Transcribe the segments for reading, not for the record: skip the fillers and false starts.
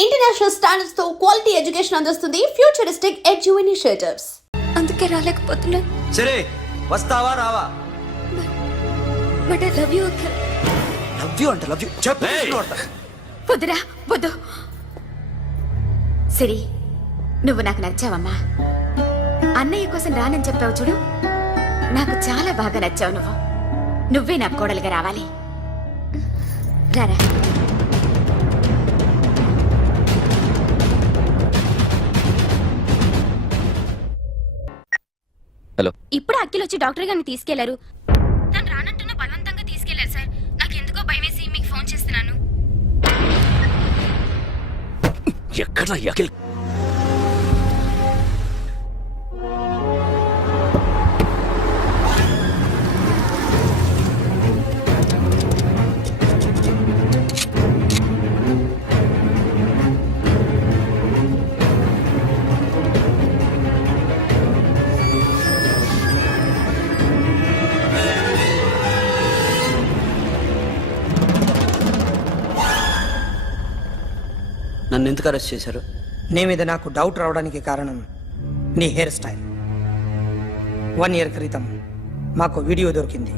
International standards తో quality education అందిస్తుంది futuristic edu initiatives. అందుకే రాలేకపోతున్నాను. సరే వస్తావా రావా? But I love you Akhil. Love you అంటే లవ్ యూ చెప్పు. వద్దురా వద్దు. సిరి, నువ్వు నాకు నచ్చావమ్మా. అన్నయ్య కోసం రానని చెప్పావు చూడు, నాకు చాలా బాగా నచ్చావు. నువ్వే నా కోడలుగా రావాలి. రారా. హలో. ఇప్పుడు అఖిల్ వచ్చి డాక్టర్ గారిని తీసుకెళ్లారు. తను రానంటున్న బలవంతంగా తీసుకెళ్లారు సార్. నాకు ఎందుకో భయమేసి మీకు ఫోన్ చేస్తున్నాను. ఎక్కడ అఖిల్? నన్ను ఎందుకు అరెస్ట్ చేశారు? నీ మీద నాకు డౌట్ రావడానికి కారణం నీ హెయిర్ స్టైల్. 1 year క్రితం మాకు వీడియో దొరికింది.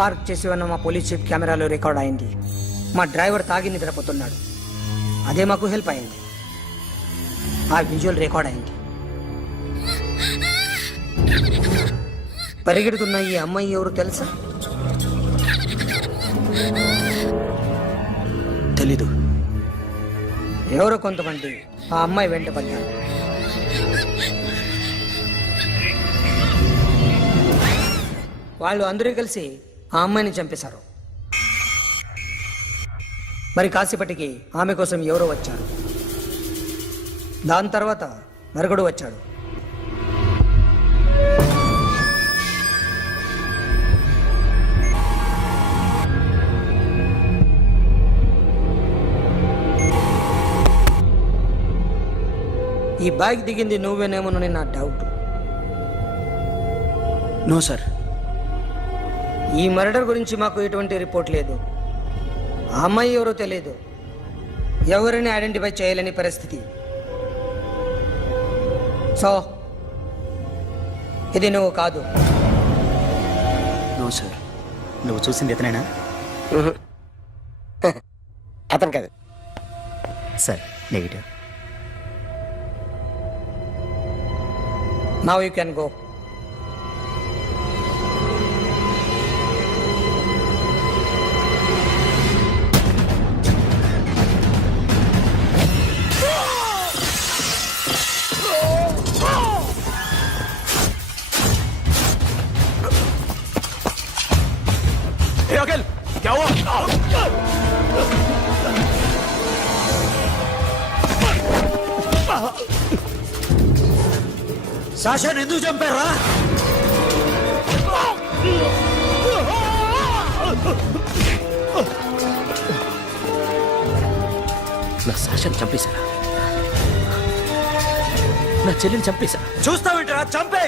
పార్క్ చేసి ఉన్న మా పోలీస్ జీప్ కెమెరాలో రికార్డ్ అయింది. మా డ్రైవర్ తాగి నిద్రపోతున్నాడు. అదే మాకు హెల్ప్ అయింది. ఆ విజువల్ రికార్డ్ అయింది. పరిగెడుతున్న ఈ అమ్మాయి ఎవరు తెలుసా? తెలీదు. ఎవరో కొంతమంది ఆ అమ్మాయి వెంట పడ్డారు. వాళ్ళు అందరూ కలిసి ఆ అమ్మాయిని చంపేశారు. మరి కాసేపటికి ఆమె కోసం ఎవరో వచ్చారు. దాని తర్వాత మరొకడు వచ్చాడు. ఈ బైక్ దిగింది నువ్వేనేమోనని నా డౌట్. No sir. ఈ మర్డర్ గురించి మాకు ఎటువంటి రిపోర్ట్ లేదు. ఆ అమ్మాయి ఎవరో తెలియదు. ఎవరిని ఐడెంటిఫై చేయలేని పరిస్థితి. సో ఇది నువ్వు కాదు. No sir. నువ్వు చూసింది ఇతనేనా? అతను కాదు. సరే, negative. Now you can go. Hey, Akhil! क्या हुआ? సాషాని ఎందుకు చంపారా? నా సాషాని చంపేశారా? నా చెల్లిని చంపేశారా? చూస్తావేంటరా? చంపే.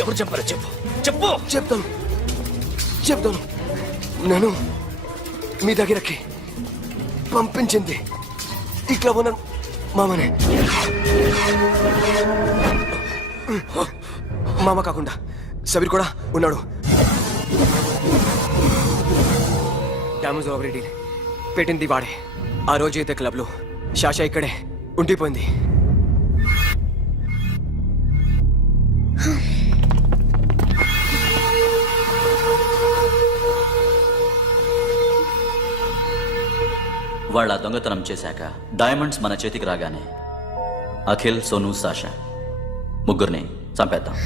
ఎవరు చంపారో చెప్పు. చెప్పు. చెప్తాను. నేను మీ దగ్గరకి పంపించింది ఇట్లా ఉన్న మామనే. మామ కాకుండా సబీర్ కూడా ఉన్నాడు. డ్యామేజ్ ఒకటి పెట్టింది వాడే. ఆ రోజు అయితే క్లబ్లో శాషా ఇక్కడే ఉండిపోయింది. వాళ్ళ దొంగతనం చేశాక డైమండ్స్ మన చేతికి రాగానే అఖిల్, సోను, సాషా ముగ్గురిని చంపేద్దాం.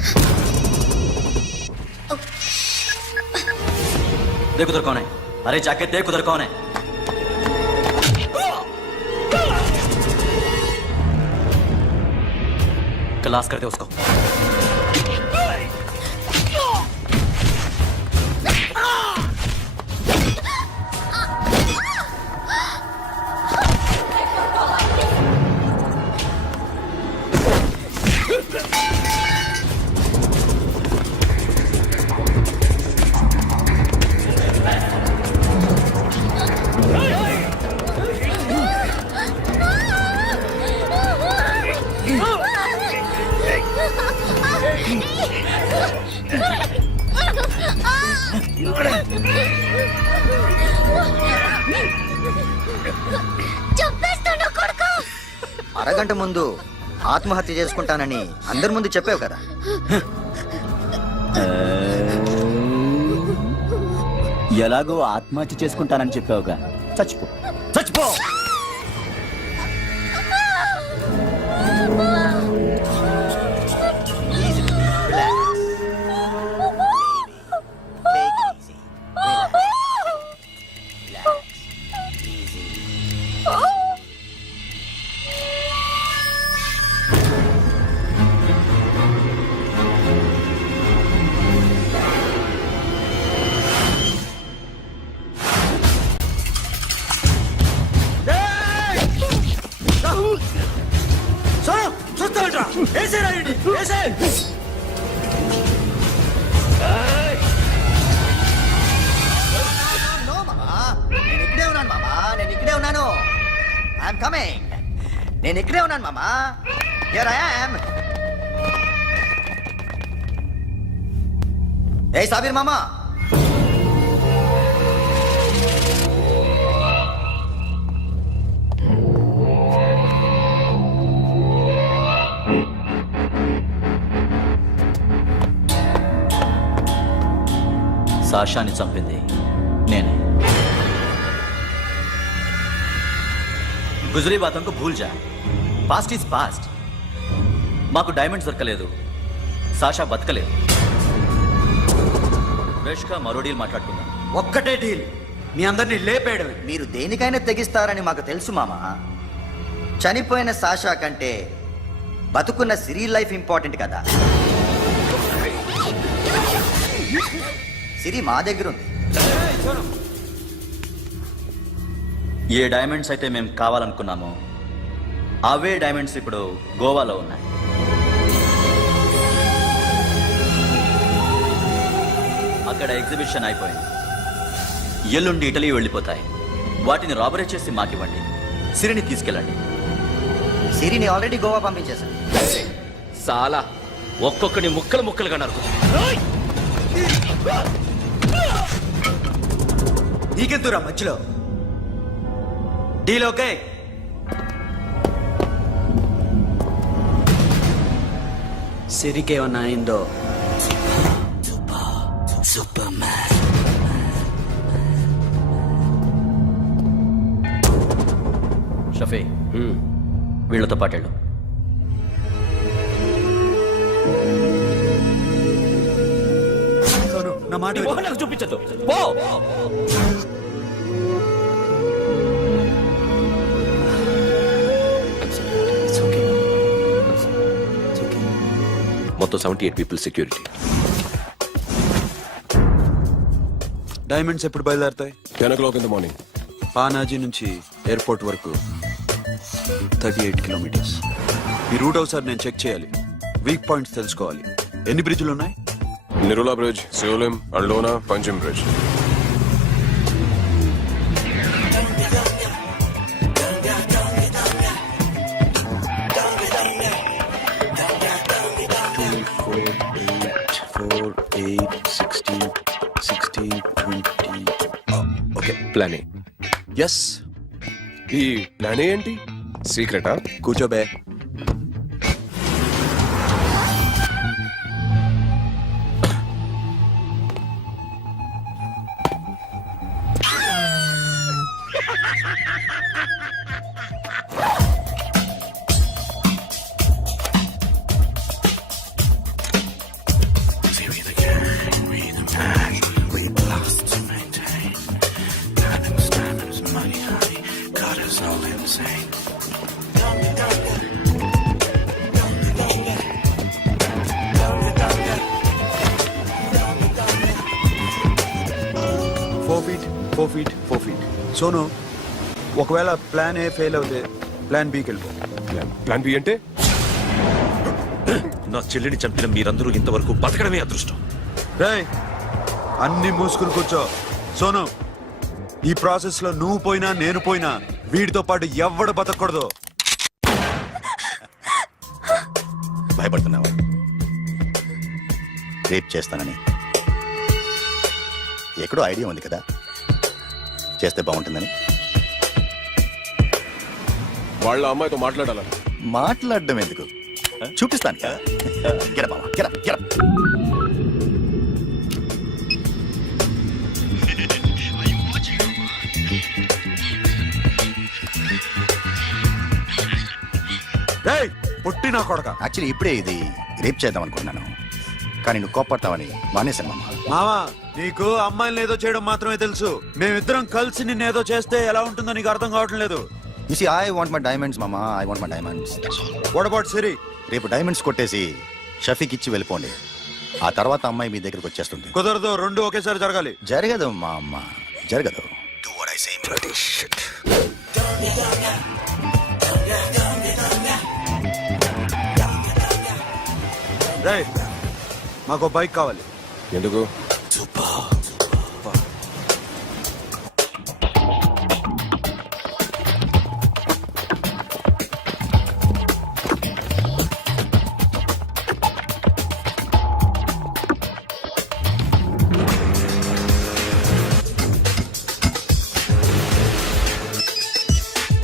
देख उधर कौन है? अरे जाके देख उधर कौन है? क्लास कर दे उसको। చంపేస్తాను కొడుకు. అరగంట ముందు ఆత్మహత్య చేసుకుంటానని అందరి ముందు చెప్పావు కదా. ఎలాగో ఆత్మహత్య చేసుకుంటానని చెప్పావుగా, చచ్చిపో చచ్చిపో. సోను చూస్తావేంట్రా? వేసేరా ఈడ్ని, వేసే. నేను ఇక్కడే ఉన్నాను మామా, నేను ఇక్కడే ఉన్నాను. I'm coming. నేను ఇక్కడే ఉన్నాను మామా. Here I am. ఏ సాబీర్ మామా, సాషాని చంపింది నేనే. గుజరీ బాతంకు భూల్ జా. Past is past. మాకు డైమండ్స్ దొరకలేదు, సాషా బతకలేదు. ఫ్రెష్గా మరో డీల్ మాట్లాడుకుందాం. ఒక్కటే డీల్, మీ అందరినీ లేపేయడమే. మీరు దేనికైనా తెగిస్తారని మాకు తెలుసు మామా. చనిపోయిన సాషా కంటే బతుకున్న సిరి లైఫ్ ఇంపార్టెంట్ కదా. సిరి మా దగ్గర ఉంది. ఏ డైమండ్స్ అయితే మేము కావాలనుకున్నామో అవే డైమండ్స్ ఇప్పుడు గోవాలో ఉన్నాయి. అక్కడ ఎగ్జిబిషన్ అయిపోయింది. ఎల్లుండి ఇటలీ వెళ్ళిపోతాయి. వాటిని రాబరీ చేసి మాకివ్వండి. సిరిని తీసుకెళ్ళండి. సిరిని ఆల్రెడీ గోవా పంపించేశాను. సాలా ఒక్కొక్కడి ముక్కలు ముక్కలుగా నరుకు. నీకెందురా మధ్యలో? Deal okay? సిరికేమన్నా అయిందో? షఫీ, వీళ్ళతో పాటెళ్ళు. సోను, నా మాట నీ విను. మొహం నాకు చూపించద్దు. పో. మొత్తం 78 పీపుల్ సెక్యూరిటీ. డైమండ్స్ ఎప్పుడు బయలుదేరుతాయి? 10 o'clock in the morning. Panaji నుంచి ఎయిర్పోర్ట్ వరకు 38 కిలోమీటర్స్. ఈ రూట్ ఒకసారి నేను చెక్ చేయాలి. వీక్ పాయింట్స్ తెలుసుకోవాలి. ఎన్ని బ్రిడ్జ్లు ఉన్నాయి? Nirula Bridge, Seolim, Aldona, Panjim Bridge. Okay, plan A. Yes. ఈ ప్లాన్ ఏంటి? సీక్రెటా? కూర్చోబే. సోను, ఒకవేళ ప్లాన్ ఏ ఫెయిల్ అవుతే ప్లాన్ బికి వెళ్ళిపో. ప్లాన్ బి అంటే? నా చెల్లిని చంపిన మీరందరూ ఇంతవరకు బతకడమే అదృష్టం. రేయ్, అన్ని మూసుకుని కూర్చో. సోను, ఈ ప్రాసెస్ లో నువ్వు పోయినా నేను పోయినా వీడితో పాటు ఎవ్వడు బతకూడదు. భయపడుతున్నావా? రేప్ చేస్తానని ఎక్కడో ఐడియా ఉంది కదా, చేస్తే బాగుంటుందని. వాళ్ళ అమ్మాయితో మాట్లాడాల. మాట్లాడడం ఎందుకు, చూపిస్తాను. గెర బావా, గెర గెర. రేయ్ పుట్టి నా కొడక. యాక్చువల్లీ ఇప్పుడే ఇది రేప్ చేద్దాం అనుకున్నాను, కానీ నువ్వు కోపడతావని మానేశాను మామ. మావా నీకు అమ్మాయిని ఏదో చేయడం మాత్రమే తెలుసు. మేమిద్దరం కలిసి నిన్నేదో చేస్తే ఎలా ఉంటుందో నీకు అర్థం కావటం లేదు. You see, I want my diamonds, Mama. I want my diamonds. What about Siri? రేపు డైమండ్స్ కొట్టేసి షఫీకి ఇచ్చి వెళ్ళిపోండి. ఆ తర్వాత అమ్మాయి మీ దగ్గరకు వచ్చేస్తుంది. కుదరదు, రెండు ఒకేసారి జరగాలి. జరగదు మా అమ్మ, జరగదు. Do what I say, bloody shit. రేయ్ మాకు బైక్ కావాలి. ఎందుకు?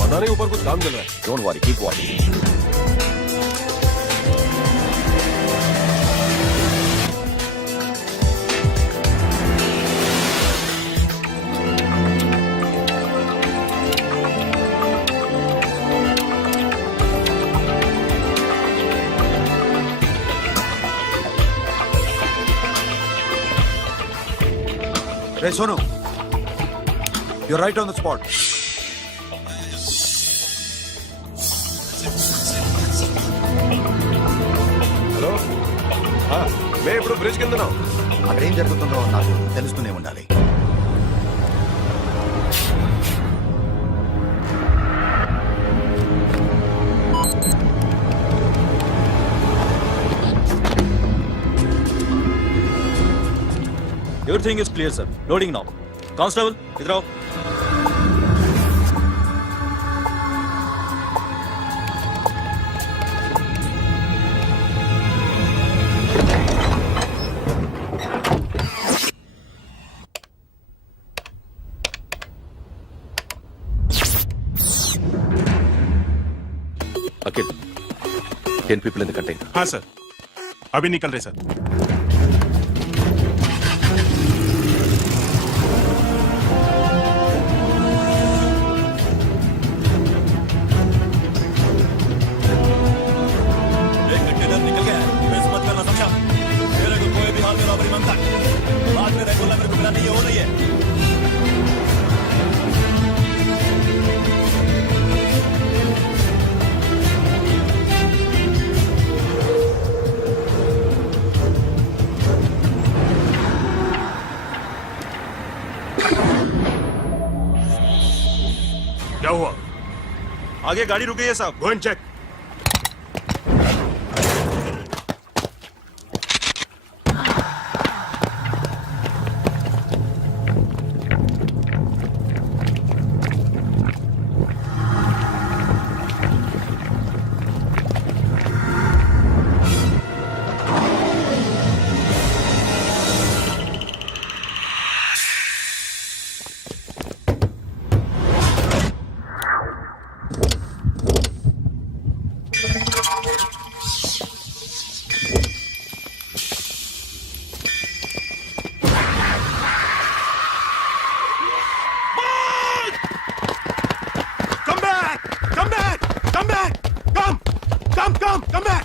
पता नहीं ऊपर कुछ काम चल रहा है. Don't worry, keep watching. Ray Sonu, you right on the spot. Hello, మేము ఇప్పుడు బ్రిడ్జ్ కింద ఉన్నాం. అక్కడ ఏం జరుగుతుందో నాకు తెలుస్తూనే ఉండాలి. Everything is clear sir. Loading now. Constable ఇద్దరు. अखिल 10 people in the container. हाँ सर, अभी निकल रहे सर. एक कंटेनर निकल गया है, मिस मत करना, समझा? मेरे को कोई भी हाल में रॉबरी मांगता है, बाद में रेगुलर मेरे को मिला नहीं हो रही है. क्या हुआ? आगे गाड़ी रुक गई है साहब. Go and check. Come back!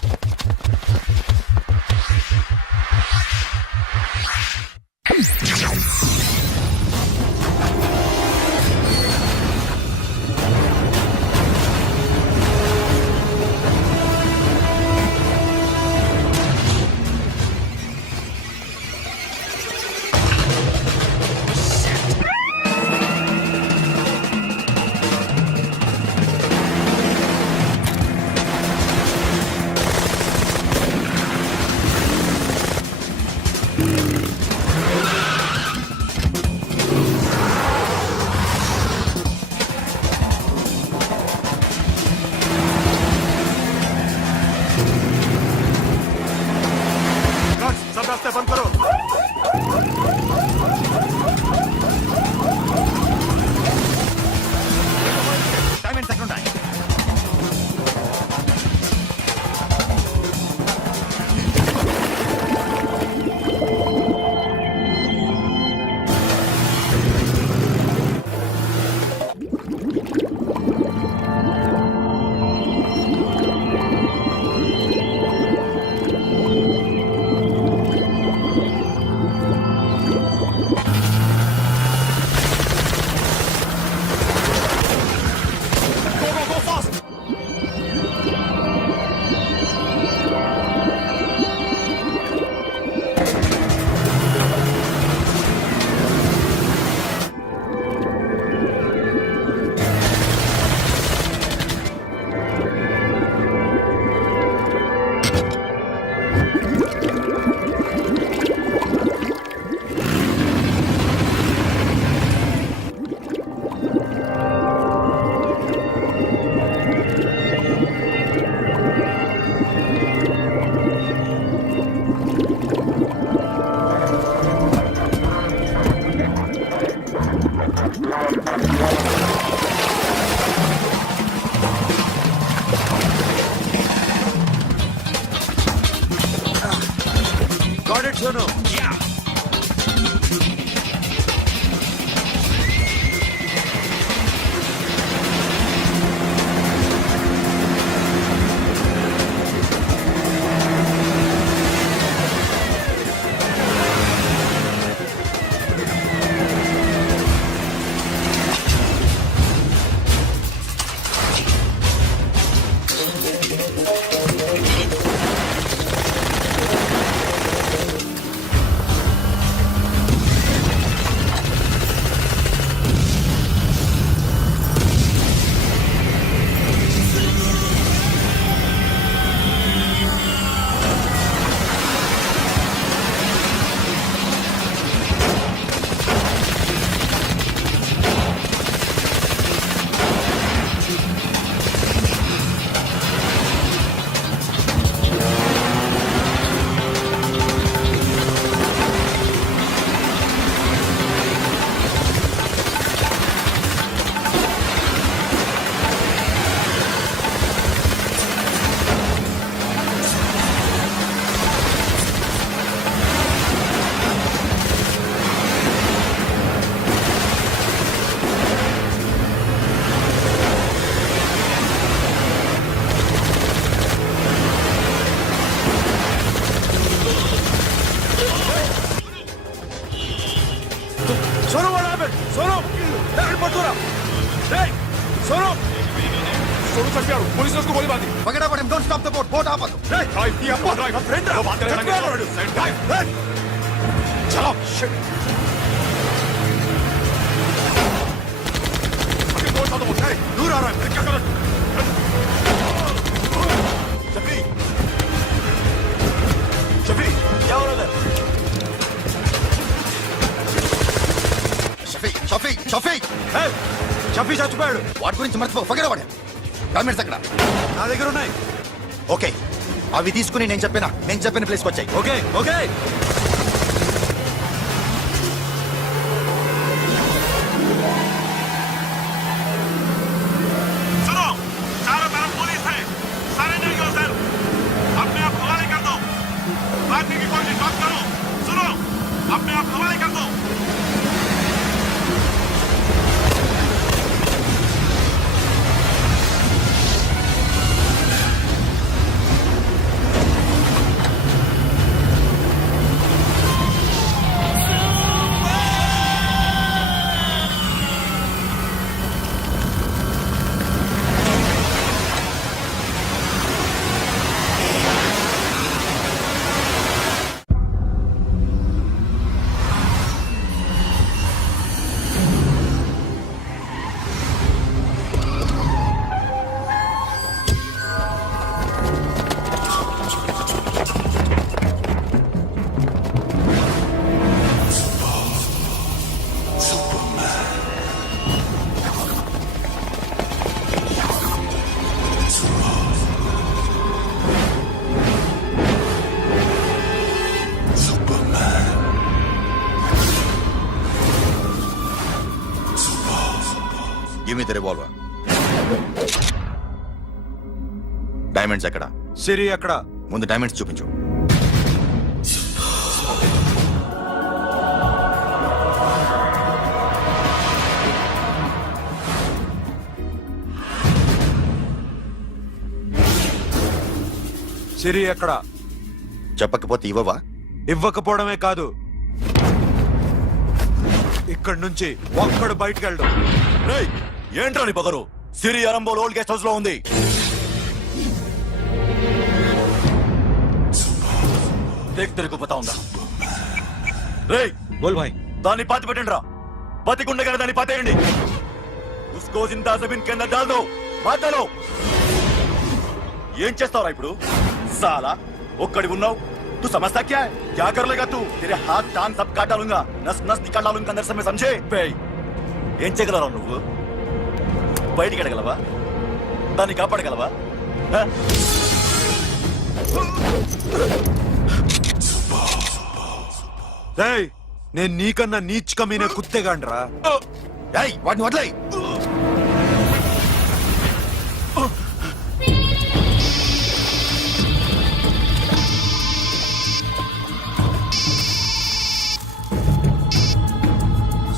Sonu what happened? Sonu airport दूर सोनू सोनू चंपियाడు పోలీసులు उसको गोली मार दी पकड़ा पड़े don't stop the boat boat आपको ड्राइव किया ड्राइव फ्रेंड वो बात करेंगे चलो शिट बोट तो बोट है दूर आ रहा है क्या कर शफी शफी क्या हो रहा है షఫీ షఫీ షఫీ షఫీ చచ్చిపోయాడు. వాటి గురించి మర్చిపో పకడా పడే డాక్యుమెంట్స్ అక్కడ నా దగ్గర ఉన్నాయి. ఓకే అవి తీసుకుని నేను చెప్పిన ప్లేస్కి వచ్చాయి. ఓకే ఓకే सुनो चारों तरफ पुलिस है सरेंडर योरसेल्फ अपने आप हवाले कर दो भागने की कोशिश मत करो सुनो अपने आप हवाले कर दो give me the revolver. Diamonds ఎక్కడ? సిరి ఎక్కడ? ముందు డైమండ్స్ చూపించు. సిరి ఎక్కడ? చెప్పకపోతే ఇవ్వవా? ఇవ్వకపోవడమే కాదు, ఇక్కడి నుంచి ఒక్కడు బయటకు వెళ్ళడం. రేయ్ ఏంట్రా నీ పొగరు సిరి అరంబోల్ ఓల్డ్ గెస్ట్ హౌస్ లో ఉంది దేక్ తెరకు పతావుందా రేయ్ బోల్ భాయ్. దాన్ని పాతి పెట్టండి రా బతికుండగానే దాన్ని పాతేయండి ఉస్కో జిందా జమీన్ కింద డాల్ దో మాటలో ఏం చేస్తావురా ఇప్పుడు సాలా ఒక్కడి ఉన్నావు तू समझता क्या है क्या कर लेगा तू तेरे हाथ टांग सब काट डालूंगा नस नस निकाल डालूंगा अंदर से मैं समझे ఏం చేయగలరా నువ్వు బయటికి ఎడగలవా దాన్ని కాపాడగలవా నేను నీకన్నా నీచ్ కమీనే కుత్తేగాండ్రా. వాటిని వదిలేయ్.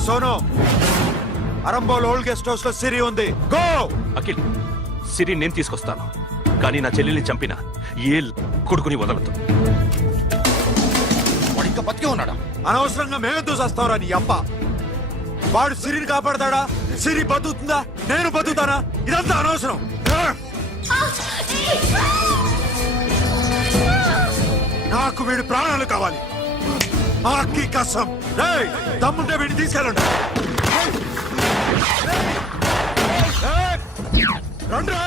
Sonu Arambol old guest house లో సిరి ఉంది. గో. అఖిల్ సిరి నేను తీసుకొస్తాను, కానీ నా చెల్లెల్ని చంపిన ఏ కొడుకుని వదలదు. వాడు ఇంకా బతికే ఉన్నాడా? అనవసరంగా మేమెందుకు చేస్తావురా నీ అప్ప? వాడు సిరిని కాపాడతాడా? సిరి బతుకుతుందా? నేను బతుకుతానా? ఇదంతా అనవసరం. నాకు వీడి ప్రాణాలు కావాలి. ఆకి కసం. రేయ్, దమ్ముంటే వీడిని తీసుకెళ్ళండి. ఏయ్, రండ్రా.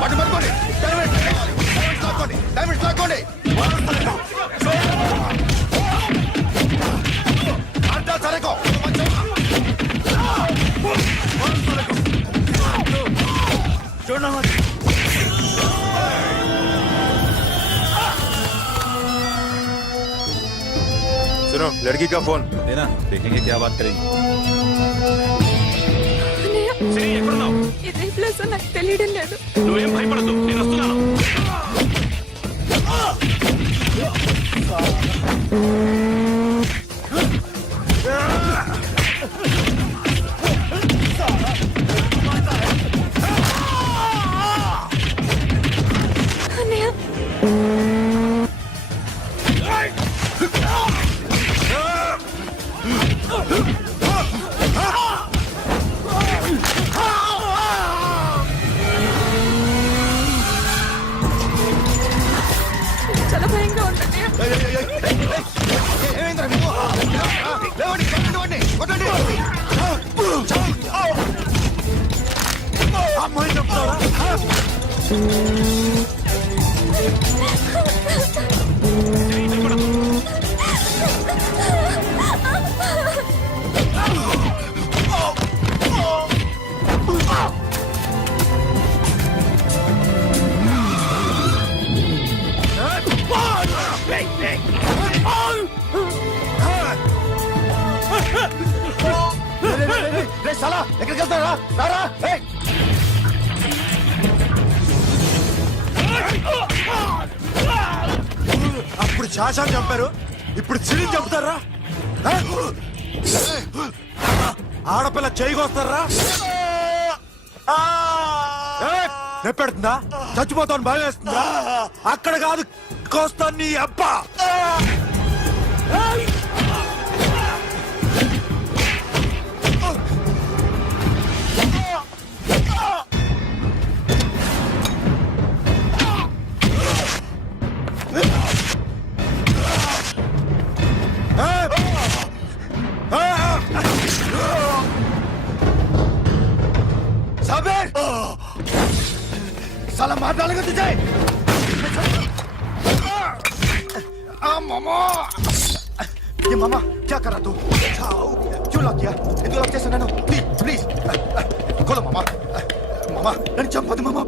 వాడిని పట్టుకోండి. డైమండ్స్ లాక్కోండి. డైమండ్స్ లాక్కోండి. అడ్డా సరేకో. सुनो लड़की का फोन देना, देखेंगे क्या बात करेंगे. సిరి ఎక్కడున్నావు? ఇదే ప్లేస్ నాకు తెలియడం లేదు. నువ్వేం భయపడద్దు, నేను వస్తున్నాను. చాలా భయంగా ఉంటుంది. ఏమైందిరా మీకు? లేవండి, కొట్టండి, కొట్టండి. అమ్మాయి చెప్తారా? రే సాలా, ఎక్కడికి వెళ్తారా? రారా. ఏయ్. అప్పుడు శాశాన్ని చంపారు, ఇప్పుడు సిరిని చంపుతారా? ఆడపిల్ల చేయకొస్తారా? నెప్పెడుతుందా? చచ్చిపోతాను భయం వేస్తుందా? అక్కడ కాదు, కోస్తాను నీ అబ్బా. साबिर, साला मार डालेगा तुझे. मामा, ये मामा क्या कर रहा तू? क्यों लॉक किया? ये तो लॉक कैसे ना? प्लीज प्लीज खोलो मामा. मामा नन्ను చంపదు మామా.